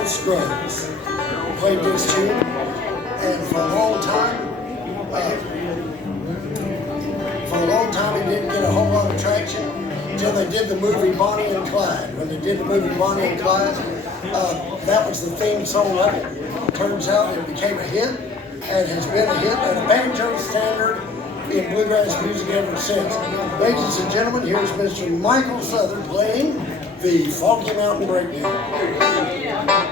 Earl Scruggs played this tune, and for a long time he didn't get a whole lot of traction until they did the movie Bonnie and Clyde. When they did the movie Bonnie and Clyde, that was the theme song of it. Turns out it became a hit and has been a hit and a banjo standard in bluegrass music ever since. Ladies and gentlemen, here's Mr. Michael Southern playing the Foggy Mountain Breakdown.